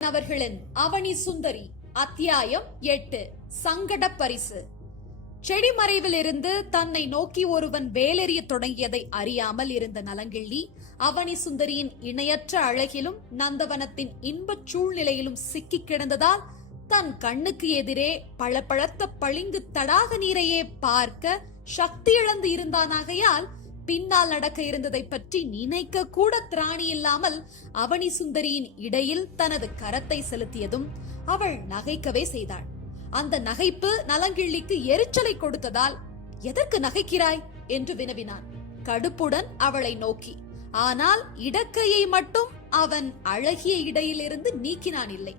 அவர்களின் அவனி சுந்தரி அத்தியாயம் எட்டு சங்கட பரிசு. செடிமறைவில் இருந்து தன்னை நோக்கி ஒருவன் வேலெறிய தொடங்கியதை அறியாமல் இருந்த நலங்கிள்ளி அவனி சுந்தரியின் இணையற்ற அழகிலும் நந்தவனத்தின் இன்பச் சூழ்நிலையிலும் சிக்கி கிடந்ததால் தன் கண்ணுக்கு எதிரே பளபளத்த பளிங்கு தடாக நீரையே பார்க்க சக்தி இழந்து இருந்தானாகையால் பின்னால் நடக்க இருந்ததை பற்றி நினைக்க கூட திராணி இல்லாமல் அவனி சுந்தரியின் இடையில் தனது கரத்தை செலுத்தியதும் அவள் நகைக்கவே செய்தாள். அந்த நகைப்பு நலங்கிள்ளிக்கு எரிச்சலை கொடுத்ததால் எதற்கு நகைக்கிறாய்? என்று வினவினான். கடுப்புடன் அவளை நோக்கி ஆனால் இடக்கையை மட்டும் அவன் அழகிய இடையிலிருந்து நீக்கினான் இல்லை.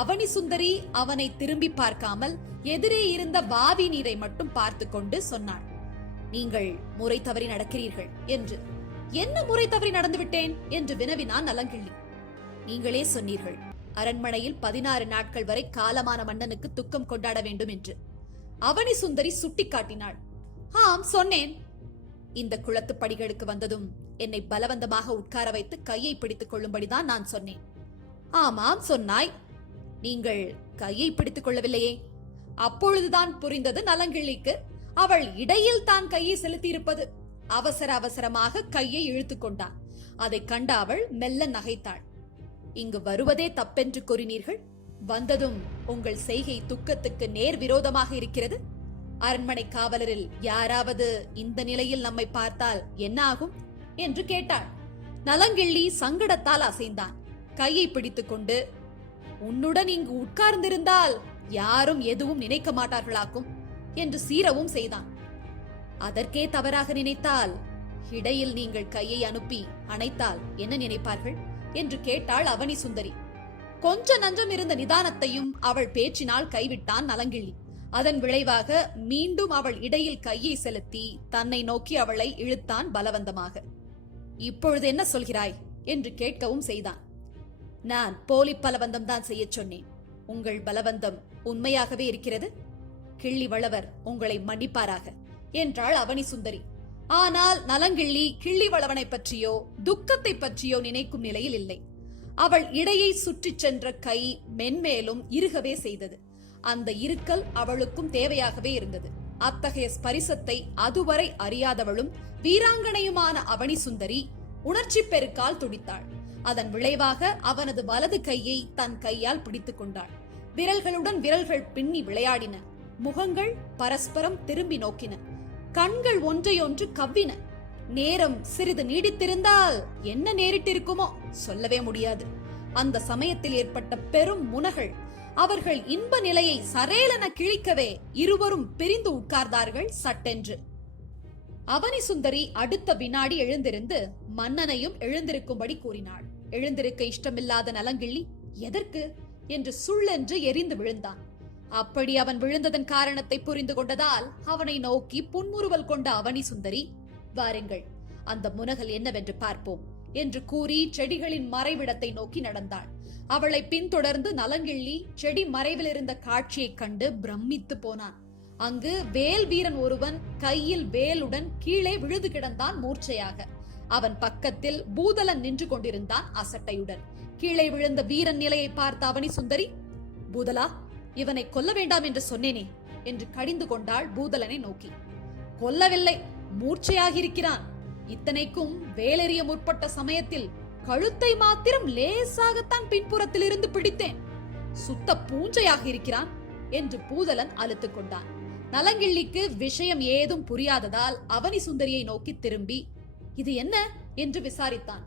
அவனி சுந்தரி அவனை திரும்பி பார்க்காமல் எதிரே இருந்த வாவி நீரை மட்டும் பார்த்து கொண்டு சொன்னாள். நீங்கள் முறை தவறி நடக்கிறீர்கள் என்று. என்ன முறை தவறி நடந்துவிட்டேன் என்று வினவினான் நலங்கிள்ளி. நீங்களே சொன்னீர்கள் அரண்மனையில் பதினாறு நாட்கள் வரை காலமான மன்னனுக்கு துக்கம் கொண்டாட வேண்டும் என்று. அவனி சுந்தரி சுட்டிக்காட்டினாள் ஆம் சொன்னேன். இந்த குளத்து படிகளுக்கு வந்ததும் என்னை பலவந்தமாக உட்கார வைத்து கையை பிடித்துக் கொள்ளும்படிதான் நான் சொன்னேன். ஆமாம் சொன்னாய். நீங்கள் கையை பிடித்துக் கொள்ளவில்லையே. அப்பொழுதுதான் புரிந்தது நலங்கிள்ளிக்கு. அவள் இடையில் தான் கையை செலுத்தியிருப்பது. அவசர அவசரமாக கையை இழுத்து கொண்டான். அதை கண்ட அவள் மெல்ல நகைத்தாள். இங்கு வருவதே தப்பென்று கூறினீர்கள்? வந்ததும் உங்கள் செய்கை துக்கத்துக்கு நேர் விரோதமாக இருக்கிறது? அரண்மனை காவலரில் யாராவது இந்த நிலையில் நம்மை பார்த்தால் என்ன ஆகும்? என்று கேட்டாள். நலங்கிள்ளி சங்கடத்தால் அசைந்தான். கையை பிடித்துக் கொண்டு உன்னுடன் இங்கு உட்கார்ந்திருந்தால் யாரும் எதுவும் நினைக்க மாட்டார்களாக்கும். என்று சீரவும் செய்தான். அதற்கே தவறாக நினைத்தால் இடையில் நீங்கள் கையை அனுப்பி அணைத்தால் என்ன நினைப்பார்கள்? என்று கேட்டாள் அவனி சுந்தரி. கொஞ்ச நஞ்சம் இருந்த நிதானத்தையும் அவள் பேச்சினால் கைவிட்டான் நலங்கிள்ளி. அதன் விளைவாக மீண்டும் அவள் இடையில் கையை செலுத்தி தன்னை நோக்கி அவளை இழுத்தான் பலவந்தமாக. இப்பொழுது என்ன சொல்கிறாய்? என்று கேட்கவும் செய்தான். நான் போலி பலவந்தம் தான் செய்யச் சொன்னேன். உங்கள் பலவந்தம் உண்மையாகவே இருக்கிறது? கிள்ளி வளவர் உங்களை மன்னிப்பாராக. என்றாள் அவனி சுந்தரி ஆனால் நலங்கிள்ளி கிள்ளி வளவனை பற்றியோ துக்கத்தை பற்றியோ நினைக்கும் நிலையில் இல்லை. அவள் இடையை சுற்றிச் சென்ற கை மென்மேலும் இருகவே செய்தது. அந்த இருக்கல் அவளுக்கும் தேவையாகவே இருந்தது. அத்தகைய ஸ்பரிசத்தை அதுவரை அறியாதவளும் வீராங்கனையுமான அவனி சுந்தரி உணர்ச்சி பெருக்கால் துடித்தாள். அதன் விளைவாக அவனது வலது கையை தன் கையால் பிடித்துக் கொண்டாள். விரல்களுடன் விரல்கள் பின்னி விளையாடின. முகங்கள் பரஸ்பரம் திரும்பி நோக்கின. கண்கள் ஒன்றையொன்று கவ்வின. நேரம் சிறிது நீடித்திருந்தால் என்ன நேரிட்டிருக்குமோ சொல்லவே முடியாது. அந்த சமயத்தில் ஏற்பட்ட பெரும் முனகள் அவர்கள் இன்ப நிலையை சரேலென கிழிக்கவே இருவரும் பிரிந்து உட்கார்ந்தார்கள் சட்டென்று. அவனி சுந்தரி அடுத்த வினாடி எழுந்திருந்து மன்னனையும் எழுந்திருக்கும்படி கூறினாள். எழுந்திருக்க இஷ்டமில்லாத நலங்கிள்ளி எதற்கு? என்று சுள்ளென்று எரிந்து விழுந்தான். அப்படி அவன் விழுந்ததன் காரணத்தை புரிந்து கொண்டதால் அவனை நோக்கி புன்முறுவல் கொண்ட அவனி சுந்தரி வாருங்கள் அந்த முனகல் என்னவென்று பார்ப்போம் என்று கூறி செடிகளின் மறைவிடத்தை நோக்கி நடந்தாள் அவளை பின்தொடர்ந்து நலங்கிள்ளி செடி மறைவில் இருந்த காட்சியைக் கண்டு பிரமித்து போனான். அங்கு வேல் வீரன் ஒருவன் கையில் வேலுடன் கீழே விழுது கிடந்தான் மூர்ச்சையாக. அவன் பக்கத்தில் பூதலன் நின்று கொண்டிருந்தான் அசட்டையுடன். கீழே விழுந்த வீரன் நிலையை பார்த்த அவனி சுந்தரி பூதலா இவனை கொல்ல வேண்டாம் என்று சொன்னேனே என்று கடிந்து கொண்டாள் பூதலனை நோக்கி. கொல்லவில்லை மூர்ச்சையாகியிருக்கிறான். இத்தனைக்கும் வேலெறிய முற்பட்ட சமயத்தில் கழுத்தை மாத்திரம் லேசாகத்தான் பின்புறத்தில் இருந்து பிடித்தேன். சுத்த பூஞ்சையாக இருக்கிறான் என்று பூதலன் அழுத்துக் கொண்டான். நலங்கிள்ளிக்கு விஷயம் ஏதும் புரியாததால் அவனி சுந்தரியை நோக்கி திரும்பி இது என்ன? என்று விசாரித்தான்.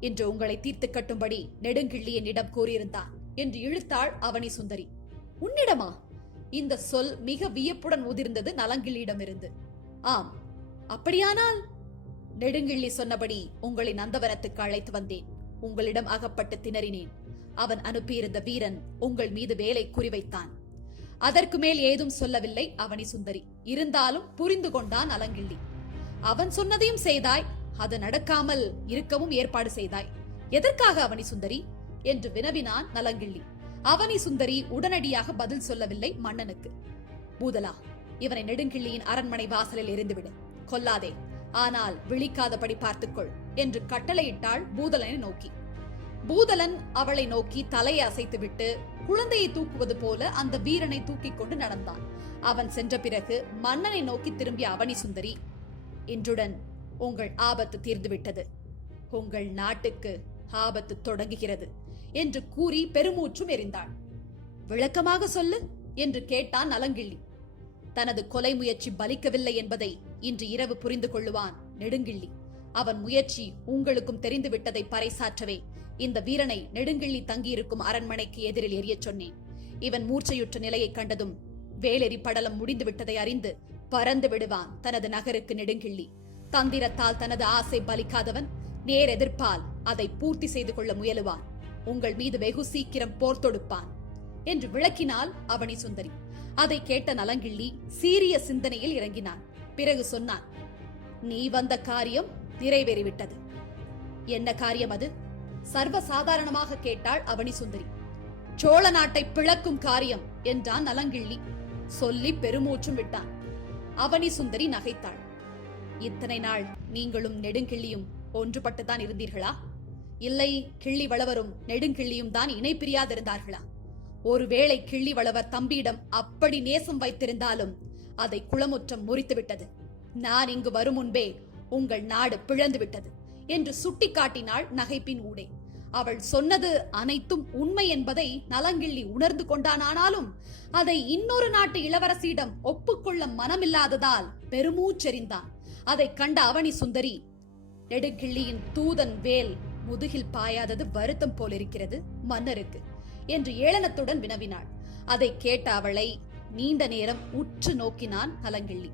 என்று உங்களை தீர்த்து கட்டும்படி நெடுங்கிள்ளி என்னிடம் கூறியிருந்தான் என்று இழுத்தாள் அவனி சுந்தரி. உன்னிடமா? இந்த சொல் மிக வியப்புடன் உதிர்ந்தது நலங்கிள்ளியிடமிருந்து ஆம் அப்படியானால்? நெடுங்கிள்ளி சொன்னபடி உங்களை நந்தவனத்துக்கு அழைத்து வந்தேன். உங்களிடம் அகப்பட்டு திணறினேன். அவன் அனுப்பியிருந்த வீரன் உங்கள் மீது வேலை குறிவைத்தான் அதற்கு மேல் ஏதும் சொல்லவில்லை அவனி சுந்தரி. இருந்தாலும் புரிந்து கொண்டான் அலங்கிள்ளி அவன் சொன்னதையும் செய்தாய் அது நடக்காமல் இருக்கவும் ஏற்பாடு செய்தாய். எதற்காக அவனி சுந்தரி? என்று வினவினான் நலங்கிள்ளி. அவனி சுந்தரி உடனடியாக பதில் சொல்லவில்லை மன்னனுக்கு. பூதலா இவனை நெடுங்கிள்ளியின் அரண்மனை வாசலில் எரிந்துவிடு கொல்லாதே. ஆனால் விழிக்காதபடி பார்த்துக்கொள் என்று கட்டளையிட்டாள் பூதலனை நோக்கி. பூதலன் அவளை நோக்கி தலையை அசைத்துவிட்டு குழந்தையை தூக்குவது போல அந்த வீரனை தூக்கிக் கொண்டு நடந்தான். அவன் சென்ற பிறகு மன்னனை நோக்கி திரும்பிய அவனி சுந்தரி இன்றுடன் உங்கள் ஆபத்து தீர்ந்துவிட்டது. உங்கள் நாட்டுக்கு ஆபத்து தொடங்குகிறது. என்று கூறி பெருமூச்சும் எறிந்தாள் விளக்கமாக சொல்லு என்று கேட்டான் நலங்கிள்ளி. தனது கொலை முயற்சி பலிக்கவில்லை என்பதை இன்று இரவு புரிந்து கொள்ளுவான் நெடுங்கிள்ளி. அவன் முயற்சி உங்களுக்கும் தெரிந்துவிட்டதை பறைசாற்றவே. இந்த வீரனை நெடுங்கிள்ளி தங்கியிருக்கும் அரண்மனைக்கு எதிரில் எரியச் சொன்னேன். இவன் மூர்ச்சையுற்ற நிலையை கண்டதும் வேலெறி படலம் முடிந்து விட்டதை அறிந்து பறந்து விடுவான் தனது நகருக்கு நெடுங்கிள்ளி. தந்திரத்தால் தனது ஆசை பலிக்காதவன் நேர் எதிர்ப்பால் அதை பூர்த்தி செய்து கொள்ள முயலுவான். உங்கள் மீது வெகு சீக்கிரம் போர் தொடுப்பான் என்று விளக்கினாள் அவனி சுந்தரி. அதை கேட்ட நலங்கிள்ளி சீரிய சிந்தனையில் இறங்கினான். பிறகு சொன்னான் நீ வந்த காரியம் நிறைவேறிவிட்டது. என்ன காரியம் அது? சர்வ சாதாரணமாக கேட்டாள் அவனி சுந்தரி. சோழ நாட்டை பிளக்கும் காரியம் என்றான் நலங்கிள்ளி. சொல்லி பெருமூச்சும் விட்டான். அவனி சுந்தரி நகைத்தாள். இத்தனை நாள் நீங்களும் நெடுங்கிள்ளியும் ஒன்றுபட்டுதான் இருந்தீர்களா? இல்லை கிள்ளி வளவரும் நெடுங்கிள்ளியும் தான் இணை பிரியாதிருந்தார்களா? ஒருவேளை கிள்ளி வளவர் தம்பியிடம் அப்படி நேசம் வைத்திருந்தாலும் அதை குளமுற்றம் முறித்துவிட்டது. நான் இங்கு வரும் முன்பே உங்கள் நாடு பிழந்து விட்டது என்று சுட்டிக்காட்டினாள் நகைப்பின் ஊடே. அவள் சொன்னது அனைத்தும் உண்மை என்பதை நலங்கிள்ளி உணர்ந்து கொண்டானானாலும் அதை இன்னொரு நாட்டு இளவரசியிடம் ஒப்புக்கொள்ள மனமில்லாததால் பெருமூச்செறிந்தான். அதை கண்ட அவனி சுந்தரி நெடுங்கிள்ளியின் தூதன் வேல் முதுகில் பாயாதது வருத்தம் போலிருக்கிறது மன்னருக்கு என்று ஏளனத்துடன் வினவினாள். அதை கேட்ட அவளை நீண்ட நேரம் உற்று நோக்கினான் நலங்கிள்ளி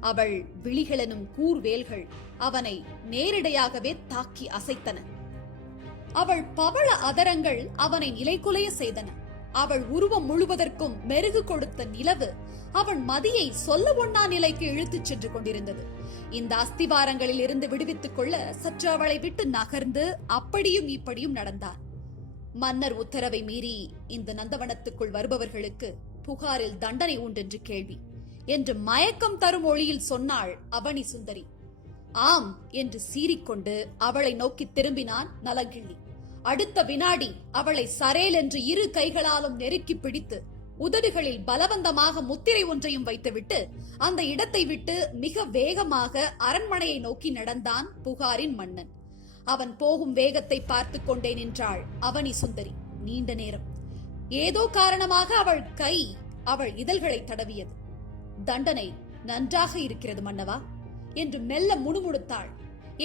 அவள் விழிகளெனும் கூர்வேல்கள் அவனை நேரிடையாகவே தாக்கி அசைத்தன. அவள் பவள அதரங்கள் அவனை நிலைகுலைய செய்தன. அவள் உருவம் முழுவதற்கும் மெருகு கொடுத்த நிலவு அவன் மதியை சொல்ல ஒண்ணா நிலைக்கு இழுத்துச் சென்று கொண்டிருந்தது. இந்த அஸ்திவாரங்களில் இருந்து விடுவித்துக் கொள்ள சற்று அவளை விட்டு நகர்ந்து அப்படியும் இப்படியும் நடந்தான். மன்னர் உத்தரவை மீறி இந்த நந்தவனத்துக்குள் வருபவர்களுக்கு புகாரில் தண்டனை உண்டென்று கேள்வி என்று மயக்கம் தரும் ஒளியில் சொன்னாள் அவனி சுந்தரி. ஆம் என்று சீறிக்கொண்டு அவளை நோக்கி திரும்பினான் நலங்கிள்ளி. அடுத்த வினாடி அவளை சரேல் என்று இரு கைகளாலும் நெருக்கி பிடித்து உதடுகளில் பலவந்தமாக முத்திரை ஒன்றையும் வைத்துவிட்டு அந்த இடத்தை விட்டு மிக வேகமாக அரண்மனையை நோக்கி நடந்தான் புகாரின் மன்னன். அவன் போகும் வேகத்தை பார்த்து கொண்டே நின்றாள் அவனி சுந்தரி. நீண்ட நேரம். ஏதோ காரணமாக அவள் கை அவள் இதழ்களை தடவியது. தண்டனை நன்றாக இருக்கிறது மன்னவா என்று மெல்ல முணுமுணுத்தாள்.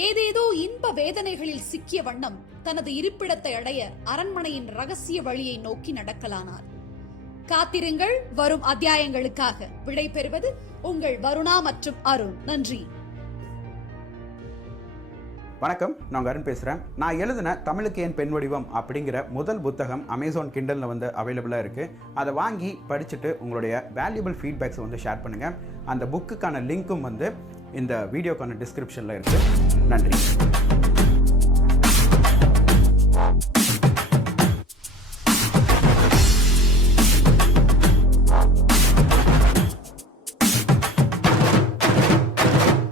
ஏதேதோ இன்ப வேதனைகளில் சிக்கிய வண்ணம் தனது இருப்பிடத்தை அடைய அரண்மனையின் ரகசிய வழியை நோக்கி நடக்கலானார். காத்திருங்கள் வரும் அத்தியாயங்களுக்காக விடை பெறுவது உங்கள் வருணா மற்றும் அருண். நன்றி. வணக்கம் நான் அருண் பேசுகிறேன் நான் எழுதின தமிழுக்கு ஏன் பெண் வடிவம் அப்படிங்கிற முதல் புத்தகம் அமேசான் கிண்டலில் வந்து அவைலபிளாக இருக்குது அதை வாங்கி படிச்சுட்டு உங்களுடைய வேல்யூபிள் ஃபீட்பேக்ஸை வந்து ஷேர் பண்ணுங்கள் அந்த புக்குக்கான லிங்க்கும் வந்து இந்த வீடியோக்கான டிஸ்கிரிப்ஷனில் இருக்குது நன்றி.